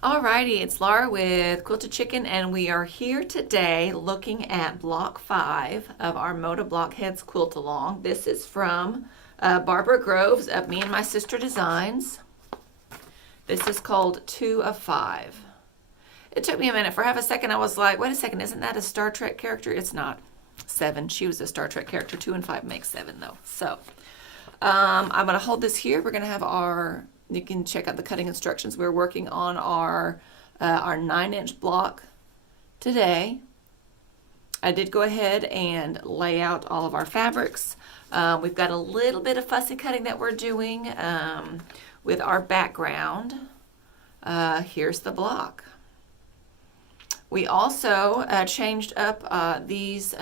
Alrighty, it's Laura with Quilted Chicken, and we are here today looking at block 5 of our Moda Blockheads quilt along. This is from Barbara Groves of Me and My Sister Designs. This is called 2 of 5. It took me a minute. For half a second, I was like, wait a second, isn't that a Star Trek character? It's not. 7. She was a Star Trek character. 2 and 5 makes 7, though. So I'm going to hold this here. We're going to have you can check out the cutting instructions. We're working on our 9-inch block today. I did go ahead and lay out all of our fabrics. We've got a little bit of fussy cutting that we're doing with our background. Here's the block. We also changed up these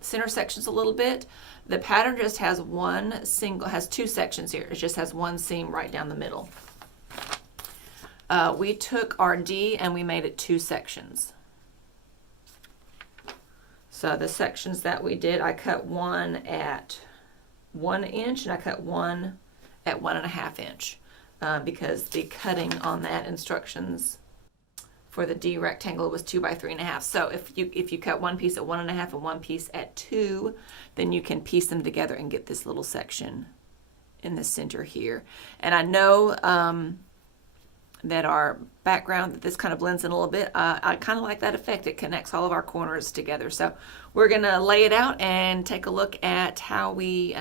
center sections a little bit. The pattern just has has 2 sections here. It just has one seam right down the middle. We took our D and we made it 2 sections. So the sections that we did, I cut one at 1 inch and I cut one at 1.5 inch because the cutting on that instructions for the D rectangle was 2 by 3.5. So if you cut one piece at 1.5 and one piece at 2, then you can piece them together and get this little section in the center here. And I know that our background, that this kind of blends in a little bit. I kind of like that effect. It connects all of our corners together. So we're gonna lay it out and take a look at how we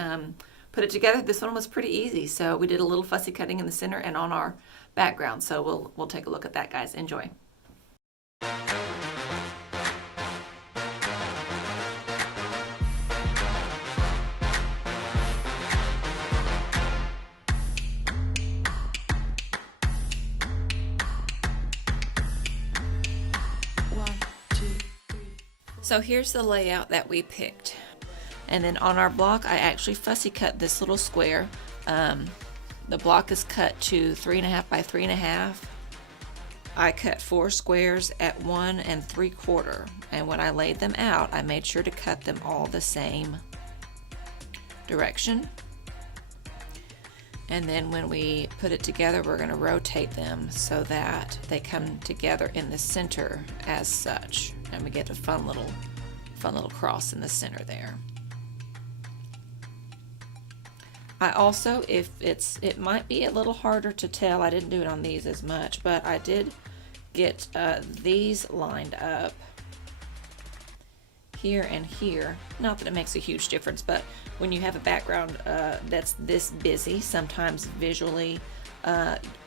put it together. This one was pretty easy. So we did a little fussy cutting in the center and on our background. So we'll take a look at that, guys. Enjoy. So here's the layout that we picked. And then on our block, I actually fussy cut this little square. The block is cut to 3.5 by 3.5. I cut 4 squares at 1 3/4. And when I laid them out, I made sure to cut them all the same direction. And then when we put it together, we're going to rotate them so that they come together in the center as such. And we get a fun little cross in the center there. I also, it might be a little harder to tell, I didn't do it on these as much, but I did get these lined up here and here. Not that it makes a huge difference, but when you have a background that's this busy, sometimes visually,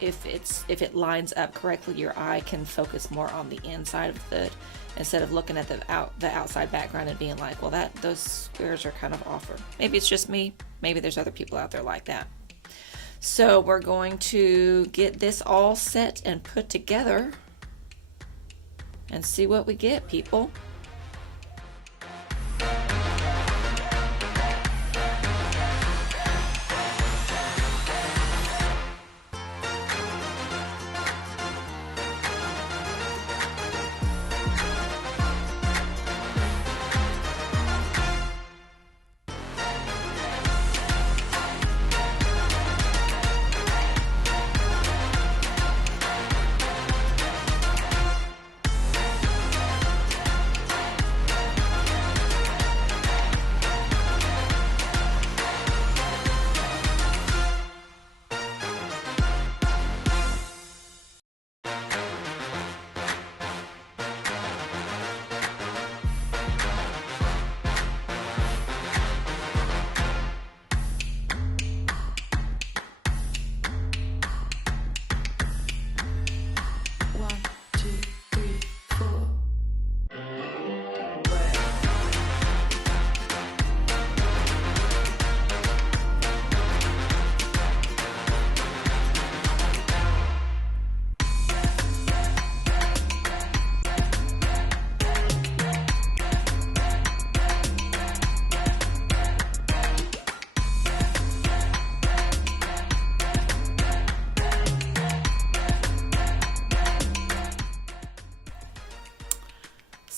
if it lines up correctly, your eye can focus more on the inside of the, instead of looking at the outside background and being like, well, those squares are kind of off. Or maybe it's just me. Maybe there's other people out there like that. So we're going to get this all set and put together and see what we get, people.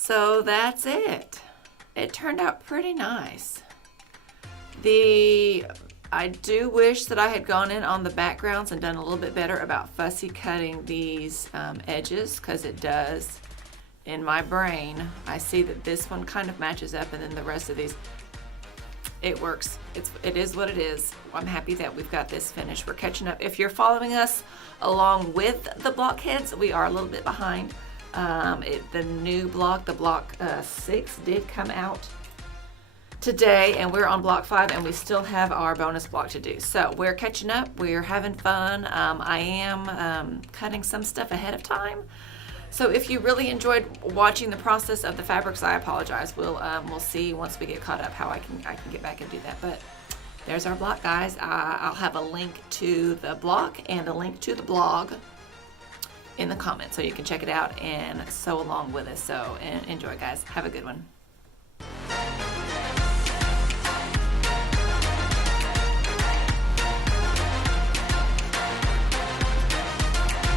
So that's it. It turned out pretty nice. I do wish that I had gone in on the backgrounds and done a little bit better about fussy cutting these edges, because it does, in my brain, I see that this one kind of matches up and then the rest of these, it works. It is what it is. I'm happy that we've got this finished. We're catching up. If you're following us along with the blockheads, we are a little bit behind. The new block, the block 6 did come out today, and we're on block 5, and we still have our bonus block to do. So we're catching up. We're having fun. I am cutting some stuff ahead of time. So if you really enjoyed watching the process of the fabrics, I apologize. We'll see once we get caught up how I can get back and do that. But there's our block, guys. I'll have a link to the block and a link to the blog in the comments, so you can check it out and sew along with us. So enjoy, guys. Have a good one.